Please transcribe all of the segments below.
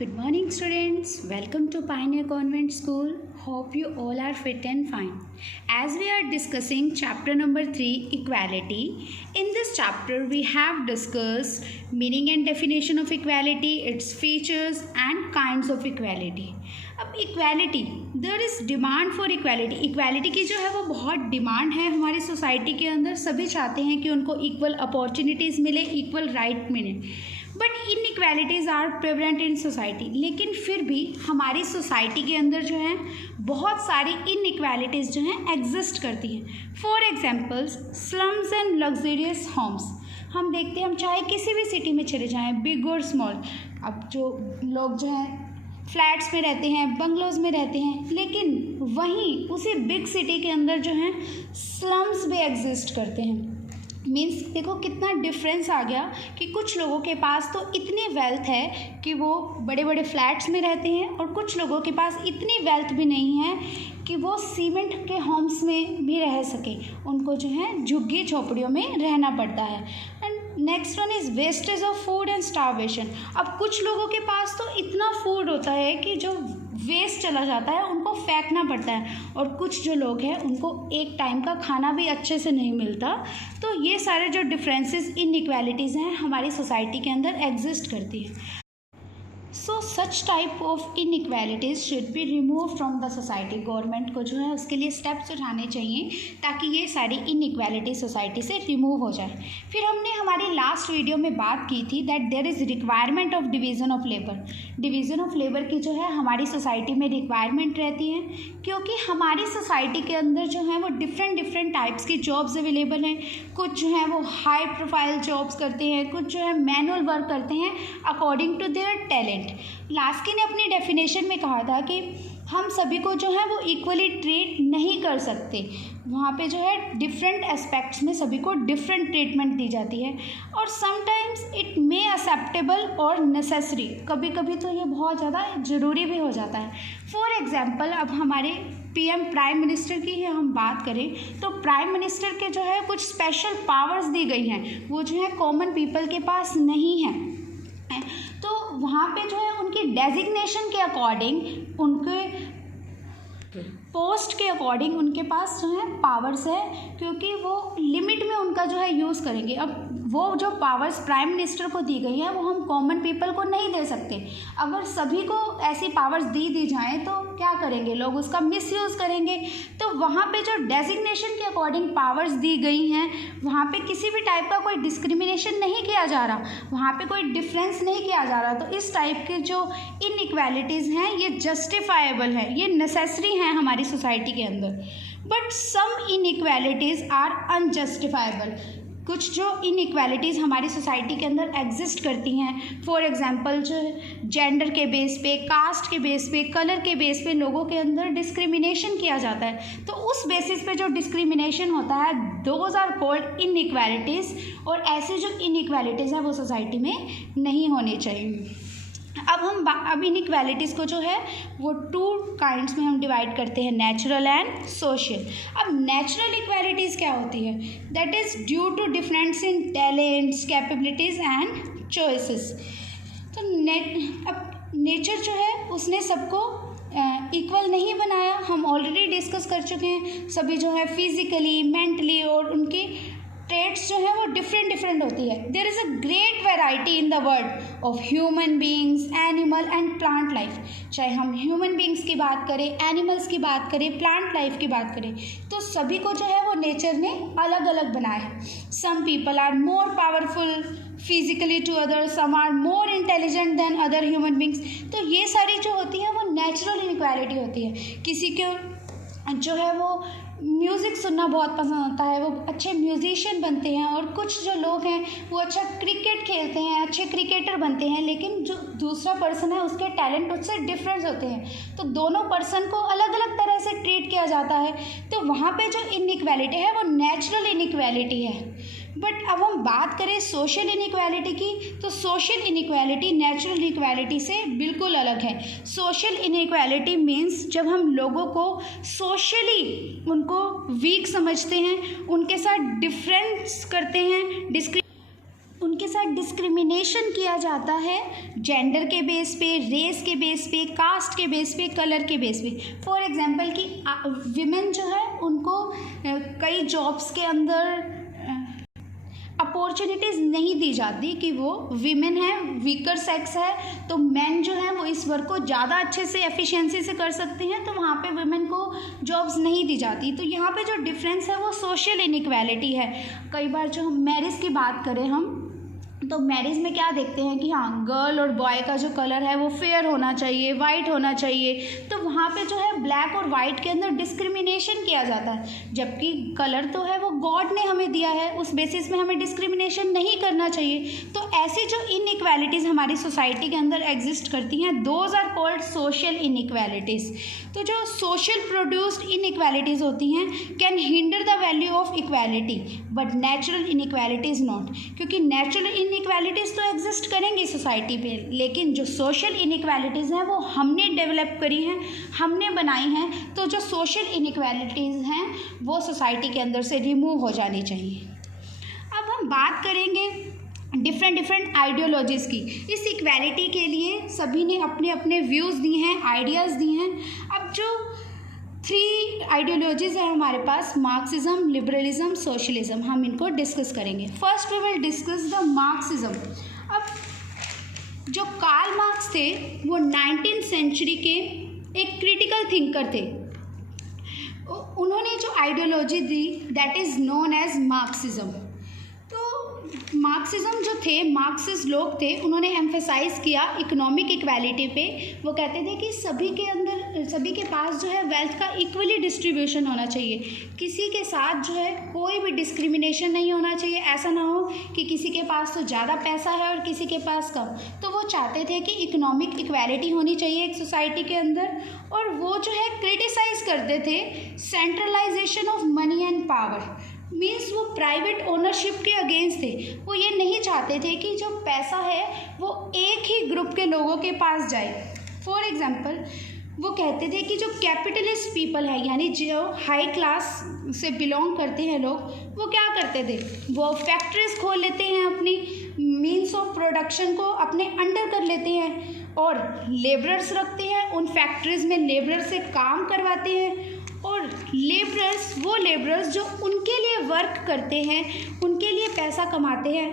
Good morning, students. Welcome to Pioneer Convent School. Hope you all are fit and fine. As we are discussing chapter number 3, equality. In this chapter, we have discussed meaning and definition of equality, its features and kinds of equality. अब equality, there is demand for equality. Equality की जो है वो बहुत demand है हमारी society के अंदर. सभी चाहते हैं कि उनको इक्वल अपॉर्चुनिटीज़ मिले, इक्वल राइट मिले. But inequalities are prevalent in society. लेकिन फिर भी हमारी सोसाइटी के अंदर जो है बहुत सारी इनइक्वालिटीज़ जो हैं एग्जिस्ट करती हैं. For examples, slums and luxurious homes. हम देखते हैं, हम चाहे किसी भी सिटी में चले जाएं, बिग और स्मॉल. अब जो लोग जो हैं फ्लैट्स में रहते हैं, बंगलोज में रहते हैं, लेकिन वहीं उसी बिग सिटी के अंदर जो हैं स्लम्स भी एग्जिस्ट करते हैं. मीन्स देखो कितना डिफरेंस आ गया कि कुछ लोगों के पास तो इतनी वेल्थ है कि वो बड़े बड़े फ्लैट्स में रहते हैं और कुछ लोगों के पास इतनी वेल्थ भी नहीं है कि वो सीमेंट के होम्स में भी रह सके. उनको जो है झुग्गी झोपड़ियों में रहना पड़ता है. And next one is wastage of food and starvation. अब कुछ लोगों के पास तो इतना फूड होता है कि जो वेस्ट चला जाता है उनको फेंकना पड़ता है, और कुछ जो लोग हैं उनको एक टाइम का खाना भी अच्छे से नहीं मिलता. तो ये सारे जो डिफरेंसेस इनइक्वालिटीज़ हैं हमारी सोसाइटी के अंदर एग्जिस्ट करती हैं. So such type of inequalities should be remove from the society. Government को जो है उसके लिए स्टेप्स उठाने चाहिए ताकि ये सारी इनइक्वालिटी सोसाइटी से रिमूव हो जाए. फिर हमने हमारी लास्ट वीडियो में बात की थी that there is requirement of division of labour. Division of labour की जो है हमारी सोसाइटी में रिक्वायरमेंट रहती है, क्योंकि हमारी सोसाइटी के अंदर जो है वो डिफरेंट टाइप्स की जॉब्स अवेलेबल हैं. कुछ जो है वो हाई प्रोफाइल जॉब्स करते हैं, कुछ जो है मैनुअल वर्क करते हैं according to their talent. Laski ने अपनी डेफिनेशन में कहा था कि हम सभी को जो है वो इक्वली ट्रीट नहीं कर सकते. वहाँ पे जो है डिफरेंट एस्पेक्ट्स में सभी को डिफरेंट ट्रीटमेंट दी जाती है, और समटाइम्स इट मे एक्सेप्टेबल और नेसेसरी. कभी कभी तो ये बहुत ज़्यादा ज़रूरी भी हो जाता है. फॉर एग्जांपल, अब हमारे पीएम प्राइम मिनिस्टर की ही हम बात करें तो प्राइम मिनिस्टर के जो है कुछ स्पेशल पावर्स दी गई हैं, वो जो है कॉमन पीपल के पास नहीं हैं. तो वहाँ पे जो है उनकी डेजिग्नेशन के अकॉर्डिंग, उनके पोस्ट के अकॉर्डिंग उनके पास जो है पावर्स है, क्योंकि वो लिमिट में उनका जो है यूज़ करेंगे. अब वो जो पावर्स प्राइम मिनिस्टर को दी गई है वो हम कॉमन पीपल को नहीं दे सकते. अगर सभी को ऐसी पावर्स दी जाएं तो क्या करेंगे लोग? उसका मिसयूज़ करेंगे. तो वहाँ पे जो डेजिग्नेशन के अकॉर्डिंग पावर्स दी गई हैं वहाँ पे किसी भी टाइप का कोई डिस्क्रिमिनेशन नहीं किया जा रहा, वहाँ पे कोई डिफरेंस नहीं किया जा रहा. तो इस टाइप के जो इनइक्वालिटीज़ हैं ये जस्टिफाइबल हैं, ये नेसेसरी हैं हमारी सोसाइटी के अंदर. But some inequalities are unjustifiable. कुछ जो इनइक्वालिटीज़ हमारी सोसाइटी के अंदर एग्जिस्ट करती हैं, फॉर एग्जांपल जो जेंडर के बेस पे, कास्ट के बेस पे, कलर के बेस पे लोगों के अंदर डिस्क्रिमिनेशन किया जाता है. तो उस बेसिस पे जो डिस्क्रिमिनेशन होता है दोज आर कॉल्ड इनइक्वालिटीज़, और ऐसी जो इनइक्वालिटीज़ हैं वो सोसाइटी में नहीं होनी चाहिए. अब इनइक्वालिटीज़ को जो है वो 2 काइंड्स में हम डिवाइड करते हैं, नेचुरल एंड सोशल. अब नेचुरल इक्वालिटीज़ क्या होती है? That is due to difference in talents, capabilities and choices. तो अब नेचर जो है उसने सबको इक्वल नहीं बनाया. हम ऑलरेडी डिस्कस कर चुके हैं. सभी जो है फिजिकली, मेंटली और उनकी ट्रेड्स जो है वो डिफरेंट होती है. There is a great variety in the world of human beings, animal and plant life. चाहे हम ह्यूमन बींग्स की बात करें, एनिमल्स की बात करें, प्लांट लाइफ की बात करें, तो सभी को जो है वो नेचर ने अलग अलग बनाया है. Some people are more powerful physically to others, some are more intelligent than other human beings. तो ये सारी जो होती है वो नेचुरल इनइक्वालिटी होती है. किसी को जो है वो म्यूज़िक सुनना बहुत पसंद होता है, वो अच्छे म्यूजिशियन बनते हैं, और कुछ जो लोग हैं वो अच्छा क्रिकेट खेलते हैं, अच्छे क्रिकेटर बनते हैं, लेकिन जो दूसरा पर्सन है उसके टैलेंट उससे डिफरेंस होते हैं. तो दोनों पर्सन को अलग अलग तरह से ट्रीट किया जाता है. तो वहाँ पे जो इनइक्वालिटी है वो नेचुरल इनइक्वालिटी है. बट अब हम बात करें सोशल इनइक्वालिटी की, तो सोशल इनइक्वालिटी नेचुरल इनइक्वालिटी से बिल्कुल अलग है. सोशल इनइक्वालिटी मीन्स जब हम लोगों को सोशली उनको वीक समझते हैं, उनके साथ डिफरेंस करते हैं, उनके साथ हमेशा डिस्क्रिमिनेशन किया जाता है जेंडर के बेस पे, रेस के बेस पे, कास्ट के बेस पे, कलर के बेस पे। फॉर एग्जांपल कि विमेन जो है उनको कई जॉब्स के अंदर अपॉर्चुनिटीज़ नहीं दी जाती कि वो वीमेन है, वीकर सेक्स है, तो मेन जो है वो इस वर्क को ज़्यादा अच्छे से एफिशिएंसी से कर सकते हैं, तो वहाँ पे वुमेन को जॉब्स नहीं दी जाती। तो यहाँ पे जो डिफरेंस है वो सोशल इनइक्वालिटी है। कई बार जो मैरिज की बात करें हम, तो मैरिज में क्या देखते हैं कि हाँ, गर्ल और बॉय का जो कलर है वो फेयर होना चाहिए, वाइट होना चाहिए, तो वहाँ पे जो है ब्लैक और वाइट के अंदर डिस्क्रिमिनेशन किया जाता है, जबकि कलर तो है वो गॉड ने हमें दिया है, उस बेसिस में हमें डिस्क्रिमिनेशन नहीं करना चाहिए। तो ऐसी जो इनइक्वालिटीज़ हमारी सोसाइटी के अंदर एग्जिस्ट करती हैं, those are called social inequalities. तो जो सोशल प्रोड्यूस्ड इनइक्वालिटीज़ होती हैं can hinder the value of equality, but natural inequalities not, क्योंकि नेचुरल इनइक्वालिटीज़ तो एग्जिस्ट करेंगी सोसाइटी पे, लेकिन जो सोशल इनइक्वालिटीज़ हैं वो हमने डेवलप करी हैं, हमने बनाई हैं। तो जो सोशल इनइक्वालिटीज़ हैं वो सोसाइटी के अंदर से रिमूव हो जानी चाहिए। अब हम बात करेंगे डिफरेंट आइडियोलॉजीज़ की। इस इक्वालिटी के लिए सभी ने अपने अपने व्यूज़ दिए हैं, आइडियाज़ दिए हैं। अब जो 3 आइडियोलॉजीज़ हैं हमारे पास, मार्क्सिज्म, लिबरलिज्म, सोशलिज्म, हम इनको डिस्कस करेंगे। First we will discuss the Marxism. अब जो कार्ल मार्क्स थे वो 19th सेंचुरी के एक क्रिटिकल थिंकर थे। उन्होंने जो आइडियोलॉजी दी that is known as Marxism. Marxism जो थे, मार्क्सिस्ट लोग थे, उन्होंने एम्फेसाइज किया इकोनॉमिक इक्वालिटी पे। वो कहते थे कि सभी के पास जो है वेल्थ का इक्वली डिस्ट्रीब्यूशन होना चाहिए, किसी के साथ जो है कोई भी डिस्क्रिमिनेशन नहीं होना चाहिए। ऐसा ना हो कि किसी के पास तो ज़्यादा पैसा है और किसी के पास कम। तो वो चाहते थे कि इकोनॉमिक इक्वालिटी होनी चाहिए एक सोसाइटी के अंदर। और वो जो है क्रिटिसाइज़ करते थे centralisation of money and power, means वो प्राइवेट ओनरशिप के अगेंस्ट थे। वो ये नहीं चाहते थे कि जो पैसा है वो एक ही ग्रुप के लोगों के पास जाए। फॉर एग्जांपल वो कहते थे कि जो कैपिटलिस्ट पीपल है, यानी जो हाई क्लास से बिलोंग करते हैं लोग, वो क्या करते थे, वो फैक्ट्रीज खोल लेते हैं, अपनी मीन्स ऑफ प्रोडक्शन को अपने अंडर कर लेते हैं और लेबरर्स रखते हैं, उन फैक्ट्रीज में लेबरर से काम करवाते हैं। और वो लेबरर्स जो उनके लिए वर्क करते हैं, उनके लिए पैसा कमाते हैं,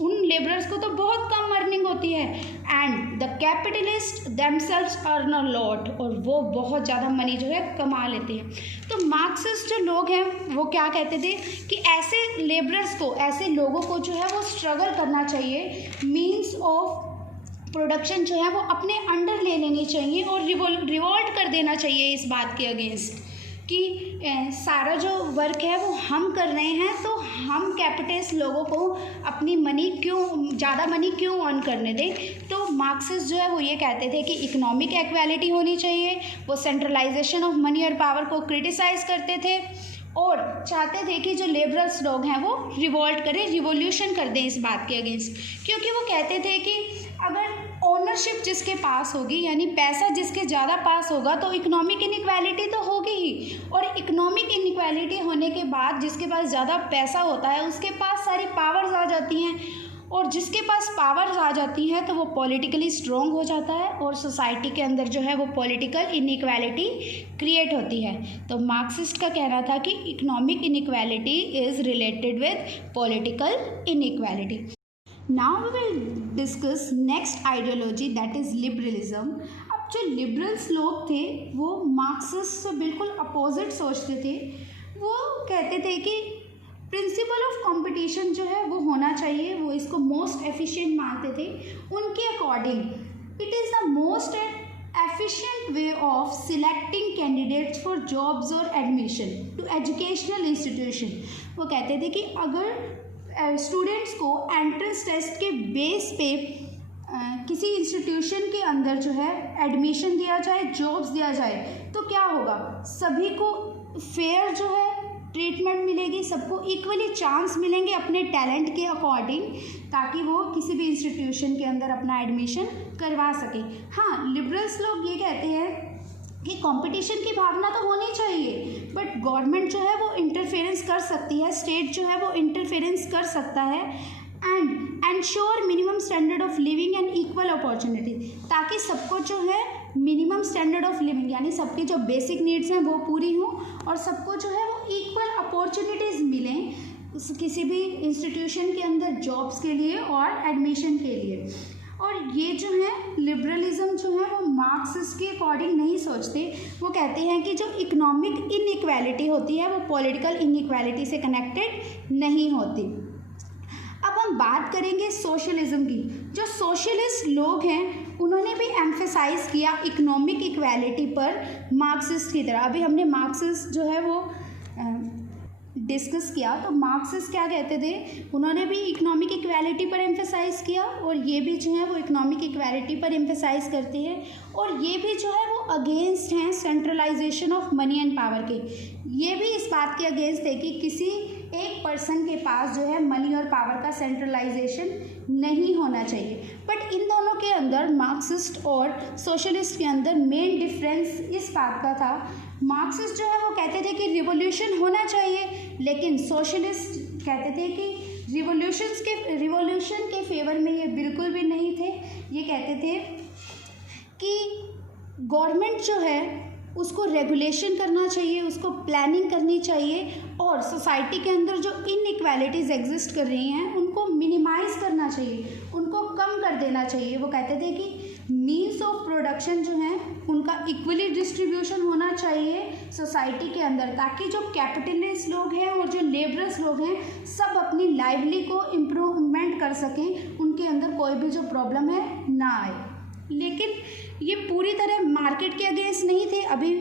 उन लेबरर्स को तो बहुत कम अर्निंग होती है। And the capitalist themselves earn a lot, और वो बहुत ज़्यादा मनी जो है कमा लेते हैं। तो मार्क्सिस्ट जो लोग हैं वो क्या कहते थे कि ऐसे लेबरर्स को, ऐसे लोगों को जो है वो स्ट्रगल करना चाहिए, मीन्स ऑफ प्रोडक्शन जो है वो अपने अंडर ले लेनी चाहिए और रिवोल्ट कर देना चाहिए इस बात के अगेंस्ट कि सारा जो वर्क है वो हम कर रहे हैं, तो हम कैपिटलिस्ट लोगों को अपनी ज़्यादा मनी क्यों अर्न करने दें। तो मार्क्सिस्ट जो है वो ये कहते थे कि इकोनॉमिक इक्वालिटी होनी चाहिए। वो सेंट्रलाइजेशन ऑफ मनी और पावर को क्रिटिसाइज़ करते थे और चाहते थे कि जो लेबरर्स लोग हैं वो रिवोल्ट करें, रिवोल्यूशन कर दें इस बात के अगेंस्ट, क्योंकि वो कहते थे कि अगर ओनरशिप जिसके पास होगी, यानी पैसा जिसके ज़्यादा पास होगा, तो इकोनॉमिक इनइक्वालिटी तो होगी ही। और इकोनॉमिक इनइक्वालिटी होने के बाद जिसके पास ज़्यादा पैसा होता है उसके पास सारी पावर्स आ जाती हैं, और जिसके पास पावर्स आ जाती हैं तो वो पॉलिटिकली स्ट्रॉन्ग हो जाता है और सोसाइटी के अंदर जो है वो पॉलिटिकल इनइक्वालिटी क्रिएट होती है। तो मार्क्सिस्ट का कहना था कि economic inequality is related with political inequality. Now we will discuss next ideology that is liberalism. अब जो लिबरल्स लोग थे वो मार्क्सिस्ट से बिल्कुल अपोजिट सोचते थे। वो कहते थे कि प्रिंसिपल ऑफ कंपटीशन जो है वो होना चाहिए, वो इसको मोस्ट एफिशिएंट मानते थे। उनके according it is the most efficient way of selecting candidates for jobs or admission to educational institution। वो कहते थे कि अगर स्टूडेंट्स को एंट्रेंस टेस्ट के बेस पे किसी इंस्टीट्यूशन के अंदर जो है एडमिशन दिया जाए, जॉब्स दिया जाए, तो क्या होगा, सभी को फेयर जो है ट्रीटमेंट मिलेगी, सबको इक्वली चांस मिलेंगे अपने टैलेंट के अकॉर्डिंग, ताकि वो किसी भी इंस्टीट्यूशन के अंदर अपना एडमिशन करवा सके। हाँ, लिबरल्स लोग ये कहते हैं कि कंपटीशन की भावना तो होनी चाहिए, बट गवर्नमेंट जो है वो इंटरफेरेंस कर सकती है, स्टेट जो है वो इंटरफेरेंस कर सकता है and ensure minimum standard of living and equal opportunity, ताकि सबको जो है मिनिमम स्टैंडर्ड ऑफ लिविंग यानी सबकी जो बेसिक नीड्स हैं वो पूरी हों और सबको जो है वो इक्वल अपॉर्चुनिटीज़ मिलें किसी भी इंस्टीट्यूशन के अंदर जॉब्स के लिए और एडमिशन के लिए। और ये जो है लिबरलिज्म जो है वो मार्क्सिस्ट के अकॉर्डिंग नहीं सोचते, वो कहते हैं कि जो इकोनॉमिक इनइक्वालिटी होती है वो पॉलिटिकल इनइक्वालिटी से कनेक्टेड नहीं होती। अब हम बात करेंगे सोशलिज्म की। जो सोशलिस्ट लोग हैं उन्होंने भी एम्फेसाइज किया इकोनॉमिक इक्वालिटी पर मार्क्सिस्ट की तरह। अभी हमने मार्क्सिस्ट जो है वो डिस्कस किया, तो मार्क्सिस्ट क्या कहते थे, उन्होंने भी इकोनॉमिक इक्वालिटी पर एम्फेसाइज किया और ये भी जो है वो इकोनॉमिक इक्वालिटी पर एम्फेसाइज करते हैं और ये भी जो है वो अगेंस्ट हैं centralisation of money and power के। ये भी इस बात के अगेंस्ट है कि किसी एक पर्सन के पास जो है मनी और पावर का सेंट्रलाइजेशन नहीं होना चाहिए। बट इन दोनों के अंदर मार्क्सिस्ट और सोशलिस्ट के अंदर मेन डिफरेंस इस बात का था, मार्क्सिस्ट जो है वो कहते थे कि रिवॉल्यूशन होना चाहिए, लेकिन सोशलिस्ट कहते थे कि रिवॉल्यूशन के फेवर में ये बिल्कुल भी नहीं थे। ये कहते थे कि गवर्नमेंट जो है उसको रेगुलेशन करना चाहिए, उसको प्लानिंग करनी चाहिए और सोसाइटी के अंदर जो इनइक्वालिटीज़ एग्जिस्ट कर रही हैं उनको मिनिमाइज़ करना चाहिए, उनको कम कर देना चाहिए। वो कहते थे कि मीन्स ऑफ प्रोडक्शन जो है उनका इक्वली डिस्ट्रीब्यूशन होना चाहिए सोसाइटी के अंदर, ताकि जो कैपिटलिस्ट लोग हैं और जो लेबरर्स लोग हैं सब अपनी लाइवली को इम्प्रूवमेंट कर सकें, उनके अंदर कोई भी जो प्रॉब्लम है ना आए। लेकिन ये पूरी तरह मार्केट के अगेंस्ट नहीं थे। अभी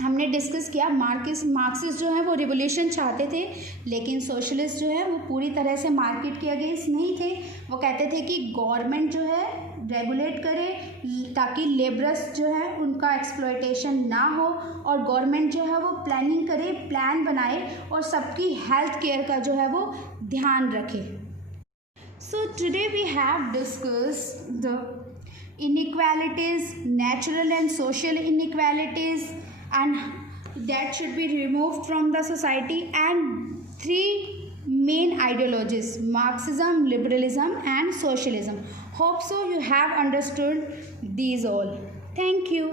हमने डिस्कस किया मार्क्सिस्ट जो है वो रिवोल्यूशन चाहते थे, लेकिन सोशलिस्ट जो है वो पूरी तरह से मार्केट के अगेंस्ट नहीं थे। वो कहते थे कि गवर्नमेंट जो है रेगुलेट करे ताकि लेबरर्स जो है उनका एक्सप्लॉयटेशन ना हो और गवर्नमेंट जो है वो प्लानिंग करे, प्लान बनाए और सबकी हेल्थ केयर का जो है वो ध्यान रखे। So today we have discussed the inequalities, natural and social inequalities, and that should be removed from the society, and three main ideologies: Marxism, liberalism and socialism. Hope so you have understood these all. Thank you.